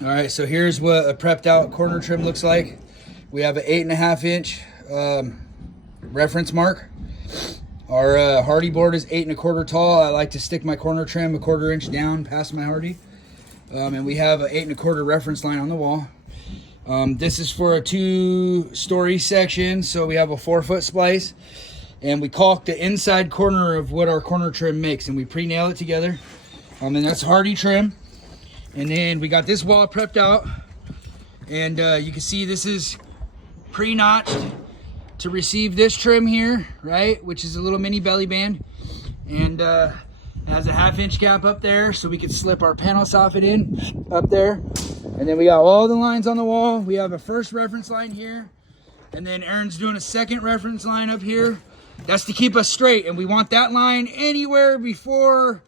All right, so here's what a prepped out corner trim looks like. We have an 8.5 inch reference mark. Our Hardy board is 8 1/4 tall. I like to stick my corner trim 1/4 inch down past my Hardi. And we have an 8 1/4 reference line on the wall. This is for a 2-story section, so we have a 4-foot splice. And we caulk the inside corner of what our corner trim makes, and we pre-nail it together. And that's Hardi trim. And then we got this wall prepped out. And you can see this is pre-notched to receive this trim here, right? Which is a little mini belly band. And it has a 1/2 inch gap up there, so we can slip our panel soffit in up there. And then we got all the lines on the wall. We have a first reference line here. And then Aaron's doing a second reference line up here. That's to keep us straight. And we want that line anywhere before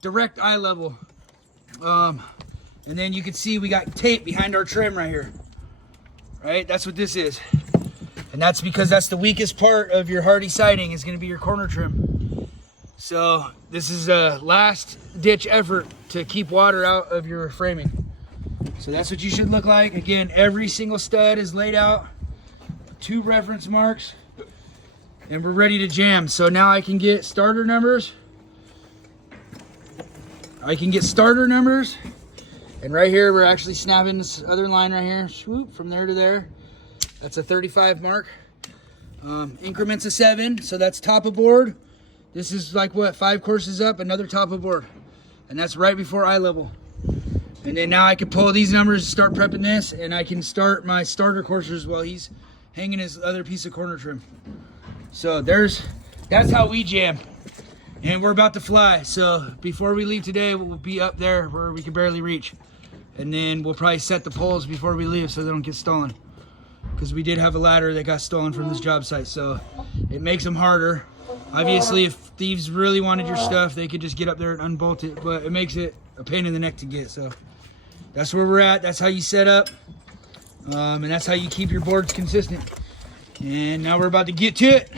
direct eye level. And then you can see we got tape behind our trim right here. Right, that's what this is. And that's because that's the weakest part of your Hardi siding is gonna be your corner trim. So this is a last ditch effort to keep water out of your framing. So that's what you should look like. Again, every single stud is laid out, 2 reference marks, and we're ready to jam. So now I can get starter numbers. And right here, we're actually snapping this other line right here, swoop, from there to there. That's a 35 mark. Increments of 7, so that's top of board. This is like what, 5 courses up, another top of board. And that's right before eye level. And then now I can pull these numbers and start prepping this, and I can start my starter coursers while he's hanging his other piece of corner trim. So that's how we jam. And we're about to fly. So before we leave today, we'll be up there where we can barely reach. And then we'll probably set the poles before we leave so they don't get stolen. Because we did have a ladder that got stolen from this job site. So it makes them harder. Obviously, if thieves really wanted your stuff, they could just get up there and unbolt it. But it makes it a pain in the neck to get. So that's where we're at. That's how you set up. And that's how you keep your boards consistent. And now we're about to get to it.